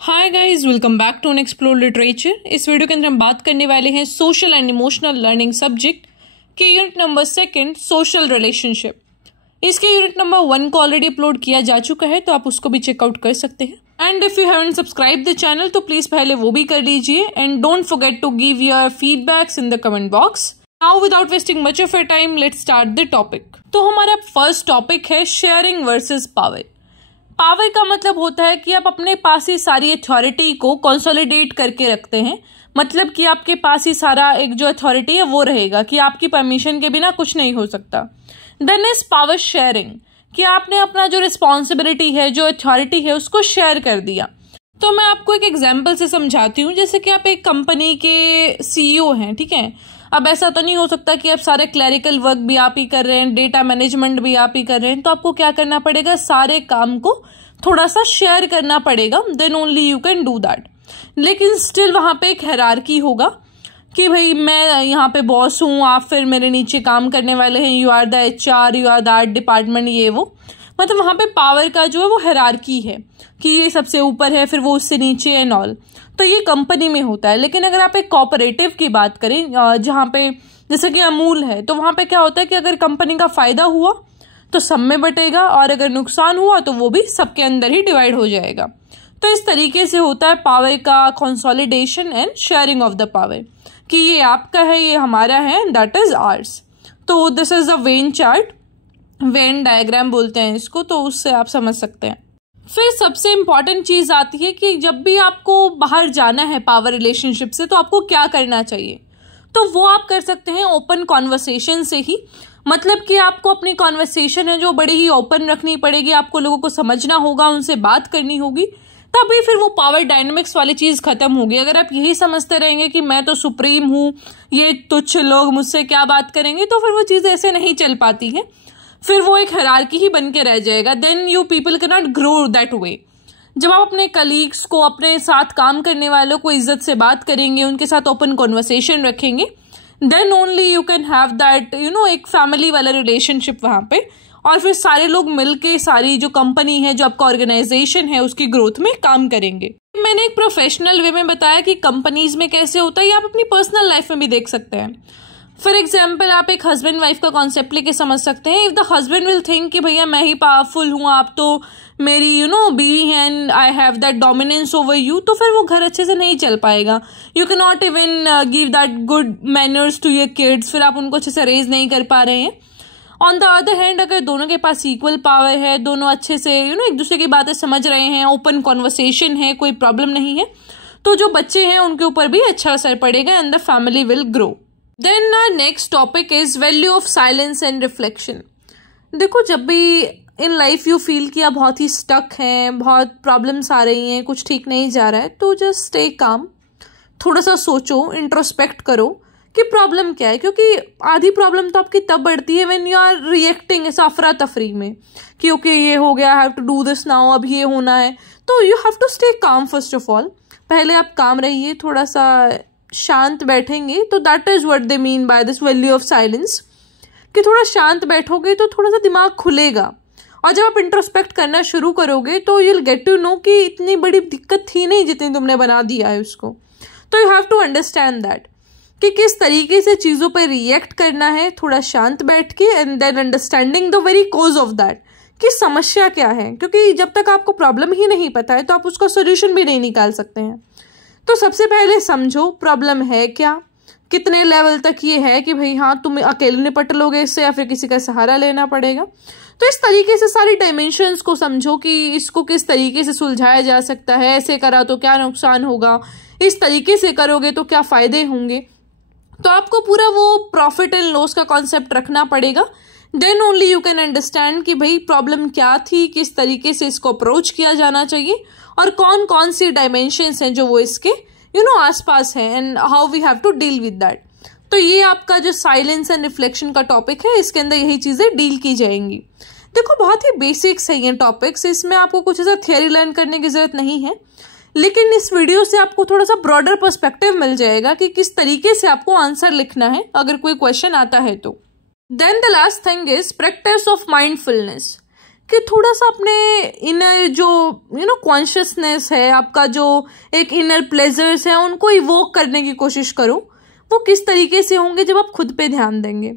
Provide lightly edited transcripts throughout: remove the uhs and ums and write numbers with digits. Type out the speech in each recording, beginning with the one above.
Hi guys, welcome back to explore literature. इस video के अंदर हम बात करने वाले हैं social and emotional learning subject के यूनिट नंबर 2 सोशल रिलेशनशिप। इसके यूनिट नंबर 1 को ऑलरेडी अपलोड किया जा चुका है, तो आप उसको भी चेकआउट कर सकते हैं। And if you haven't subscribe the channel तो प्लीज पहले वो भी कर लीजिए and don't forget to give your feedbacks in the comment box. Now without wasting much of your time, let's start the topic. तो हमारा फर्स्ट टॉपिक है sharing versus power. Power का मतलब होता है कि आप अपने पास ही सारी अथॉरिटी को कंसोलिडेट करके रखते हैं। मतलब कि आपके पास ही सारा एक जो अथॉरिटी है वो रहेगा कि आपकी परमिशन के बिना कुछ नहीं हो सकता। देन इज पावर शेयरिंग, कि आपने अपना जो रिस्पॉन्सिबिलिटी है, जो अथॉरिटी है, उसको शेयर कर दिया। तो मैं आपको एक एग्जाम्पल से समझाती हूँ। जैसे कि आप एक कंपनी के सीईओ हैं, ठीक है। अब ऐसा तो नहीं हो सकता कि आप सारे क्लरिकल वर्क भी आप ही कर रहे हैं, डेटा मैनेजमेंट भी आप ही कर रहे हैं। तो आपको क्या करना पड़ेगा, सारे काम को थोड़ा सा शेयर करना पड़ेगा। Then only you can do that. लेकिन स्टिल वहां पे एक हायरार्की होगा कि भाई मैं यहाँ पे बॉस हूँ, आप फिर मेरे नीचे काम करने वाले हैं, you are the HR, you are the art department, ये वो। मतलब वहां पे पावर का जो है वो हायरार्की है कि ये सबसे ऊपर है, फिर वो उससे नीचे एंड ऑल। तो ये कंपनी में होता है। लेकिन अगर आप एक कोऑपरेटिव की बात करें, जहाँ पे जैसे कि अमूल है, तो वहां पे क्या होता है कि अगर कंपनी का फायदा हुआ तो सब में बटेगा, और अगर नुकसान हुआ तो वो भी सबके अंदर ही डिवाइड हो जाएगा। तो इस तरीके से होता है पावर का consolidation and sharing of the power, कि ये आपका है, ये हमारा है, दैट इज आर्स। तो this is the when chart, Venn diagram बोलते हैं इसको, तो उससे आप समझ सकते हैं। फिर सबसे इंपॉर्टेंट चीज आती है कि जब भी आपको बाहर जाना है पावर रिलेशनशिप से, तो आपको क्या करना चाहिए। तो वो आप कर सकते हैं ओपन कॉन्वर्सेशन से ही। मतलब कि आपको अपनी कॉन्वर्सेशन है जो बड़ी ही ओपन रखनी पड़ेगी, आपको लोगों को समझना होगा, उनसे बात करनी होगी, तभी फिर वो पावर डायनेमिक्स वाली चीज खत्म होगी। अगर आप यही समझते रहेंगे कि मैं तो सुप्रीम हूं, ये तुच्छ लोग मुझसे क्या बात करेंगे, तो फिर वो चीज ऐसे नहीं चल पाती है। फिर वो एक हायरार्की ही बन के रह जाएगा। Then you people can not grow that way. जब आप अपने कलीग्स को, अपने साथ काम करने वालों को इज्जत से बात करेंगे, उनके साथ ओपन कॉन्वर्सेशन रखेंगे, then only you can have that एक फैमिली वाला रिलेशनशिप वहां पे। और फिर सारे लोग मिलके सारी जो कंपनी है, जो आपका ऑर्गेनाइजेशन है, उसकी ग्रोथ में काम करेंगे। मैंने एक प्रोफेशनल वे में बताया कि कंपनीज में कैसे होता है, ये आप अपनी पर्सनल लाइफ में भी देख सकते हैं। फॉर एग्जाम्पल, आप एक हस्बैंड वाइफ का कॉन्सेप्ट लेके समझ सकते हैं। If the husband will think कि भैया मैं ही पावरफुल हूँ, आप तो मेरी बीवी है and I have that dominance over you, तो फिर वो घर अच्छे से नहीं चल पाएगा। You can not even give that good manners to your kids, फिर आप उनको अच्छे से रेज नहीं कर पा रहे हैं। ऑन द अदर हैंड, अगर दोनों के पास इक्वल पावर है, दोनों अच्छे से एक दूसरे की बातें समझ रहे हैं, ओपन कॉन्वर्सेशन है, कोई प्रॉब्लम नहीं है, तो जो बच्चे हैं उनके ऊपर भी अच्छा असर पड़ेगा and the family will grow. Then next topic is value of silence and reflection. देखो, जब भी इन लाइफ यू फील कि आप बहुत ही स्टक हैं, बहुत प्रॉब्लम्स आ रही हैं, कुछ ठीक नहीं जा रहा है, तो जस्ट स्टे काम, थोड़ा सा सोचो, इंट्रोस्पेक्ट करो कि प्रॉब्लम क्या है। क्योंकि आधी प्रॉब्लम तो आपकी तब बढ़ती है व्हेन यू आर रिएक्टिंग ऐसा अफरा तफरी में कि ओके ये हो गया, I have to do this now, अब ये होना है। तो you have to stay calm first of all. पहले आप काम रहिए, थोड़ा सा शांत बैठेंगे, तो that is what they mean by this value of silence, कि थोड़ा शांत बैठोगे तो थोड़ा सा दिमाग खुलेगा। और जब आप इंट्रोस्पेक्ट करना शुरू करोगे तो you will get to know कि इतनी बड़ी दिक्कत थी नहीं जितनी तुमने बना दिया है उसको। तो you have to understand that कि किस तरीके से चीजों पर रिएक्ट करना है, थोड़ा शांत बैठ के, and then understanding the very cause of that, कि समस्या क्या है। क्योंकि जब तक आपको प्रॉब्लम ही नहीं पता है तो आप उसका सोल्यूशन भी नहीं निकाल सकते हैं। तो सबसे पहले समझो प्रॉब्लम है क्या, कितने लेवल तक ये है कि भाई हाँ तुम अकेले निपट लोगे इससे या फिर किसी का सहारा लेना पड़ेगा। तो इस तरीके से सारी डायमेंशंस को समझो कि इसको किस तरीके से सुलझाया जा सकता है, ऐसे करा तो क्या नुकसान होगा, इस तरीके से करोगे तो क्या फायदे होंगे। तो आपको पूरा वो प्रॉफिट एंड लॉस का कॉन्सेप्ट रखना पड़ेगा। Then only you can understand कि भाई प्रॉब्लम क्या थी, किस तरीके से इसको अप्रोच किया जाना चाहिए, और कौन कौन सी डायमेंशंस हैं जो वो इसके आसपास है, and how we have to deal with that. तो ये आपका जो साइलेंस एंड रिफ्लेक्शन का टॉपिक है, इसके अंदर यही चीजें डील की जाएंगी। देखो, बहुत ही बेसिक्स है ये टॉपिक्स, इसमें आपको कुछ ऐसा थियरी लर्न करने की जरूरत नहीं है। लेकिन इस वीडियो से आपको थोड़ा सा ब्रॉडर पर्सपेक्टिव मिल जाएगा कि किस तरीके से आपको आंसर लिखना है अगर कोई क्वेश्चन आता है तो। Then the last thing is practice of mindfulness. कि थोड़ा सा अपने इनर जो कॉन्शियसनेस है, आपका जो एक इनर प्लेजर्स है, उनको इवोक करने की कोशिश करो। वो किस तरीके से होंगे जब आप खुद पे ध्यान देंगे।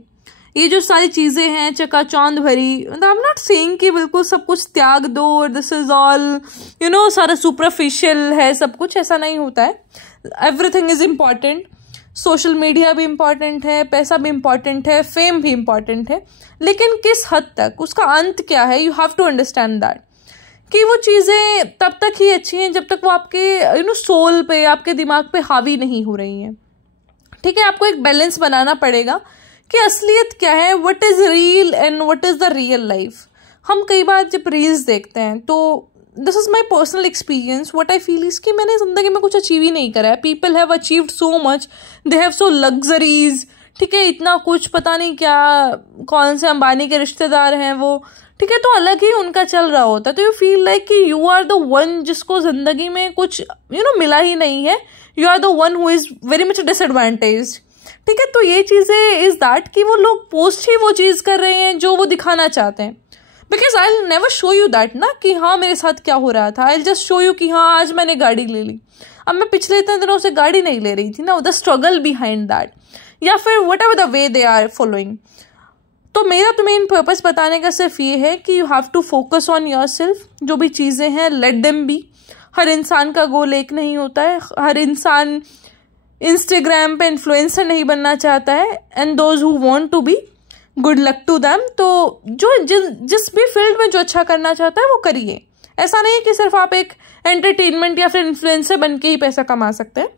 ये जो सारी चीज़ें हैं चकाचौंध भरी, आई एम नॉट सेइंग कि बिल्कुल सब कुछ त्याग दो और दिस इज ऑल सारा सुपरफिशियल है सब कुछ, ऐसा नहीं होता है। Everything is important. Social media भी इम्पॉर्टेंट है, पैसा भी इम्पॉर्टेंट है, फेम भी इम्पॉर्टेंट है, लेकिन किस हद तक, उसका अंत क्या है, you have to understand that. कि वो चीज़ें तब तक ही अच्छी हैं जब तक वो आपके सोल पे, आपके दिमाग पे हावी नहीं हो रही हैं। ठीक है, आपको एक बैलेंस बनाना पड़ेगा कि असलियत क्या है, what is real and what is the real life. हम कई बार जब रील्स देखते हैं तो this is my personal experience, what I feel is कि मैंने ज़िंदगी में कुछ अचीव ही नहीं करा है। People have achieved so much, they have so luxuries, ठीक है, इतना कुछ, पता नहीं क्या, कौन से अंबानी के रिश्तेदार हैं वो, ठीक है, तो अलग ही उनका चल रहा होता है। तो यू फील लाइक कि यू आर द वन जिसको ज़िंदगी में कुछ मिला ही नहीं है, you are the one who is very much disadvantage. ठीक है, तो ये चीज़ें इज दैट कि वो लोग पोस्ट ही वो चीज़ कर रहे हैं जो वो दिखाना चाहते हैं। Because I will never show you that ना कि हाँ मेरे साथ क्या हो रहा था। I will just show you कि हाँ आज मैंने गाड़ी ले ली। अब मैं पिछले इतने दिनों से गाड़ी नहीं ले रही थी ना, द स्ट्रगल बिहाइंड दैट, या फिर whatever the way they are following. तो मेरा तो मेन पर्पस बताने का सिर्फ ये है कि you have to focus on yourself. जो भी चीज़ें हैं लेट देम बी। हर इंसान का गोल एक नहीं होता है, हर इंसान इंस्टाग्राम पे इन्फ्लुएंसर नहीं बनना चाहता है, and those who want to be, good luck to them. तो जो जिस भी फील्ड में जो अच्छा करना चाहता है वो करिए। ऐसा नहीं है कि सिर्फ आप एक एंटरटेनमेंट या फिर इन्फ्लुएंसर बन के ही पैसा कमा सकते हैं।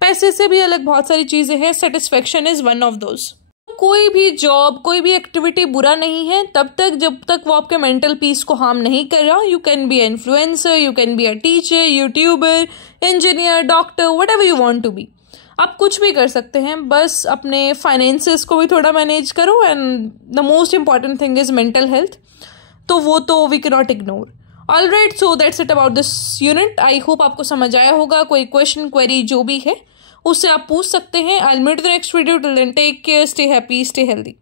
पैसे से भी अलग बहुत सारी चीज़ें हैं, satisfaction is one of those. कोई भी जॉब, कोई भी एक्टिविटी बुरा नहीं है तब तक जब तक वो आपके मेंटल पीस को हार्म नहीं कर रहा। You can be influencer, you can be a teacher, YouTuber, engineer, doctor, whatever you want to be. आप कुछ भी कर सकते हैं, बस अपने फाइनेंसेस को भी थोड़ा मैनेज करो, and the most important thing is mental health. तो वो तो we can not ignore. Alright, so that's it about this unit. I hope आपको समझ आया होगा। कोई क्वेश्चन, क्वेरी जो भी है उससे आप पूछ सकते हैं। I will meet the next video. Till then take care, stay happy, stay healthy.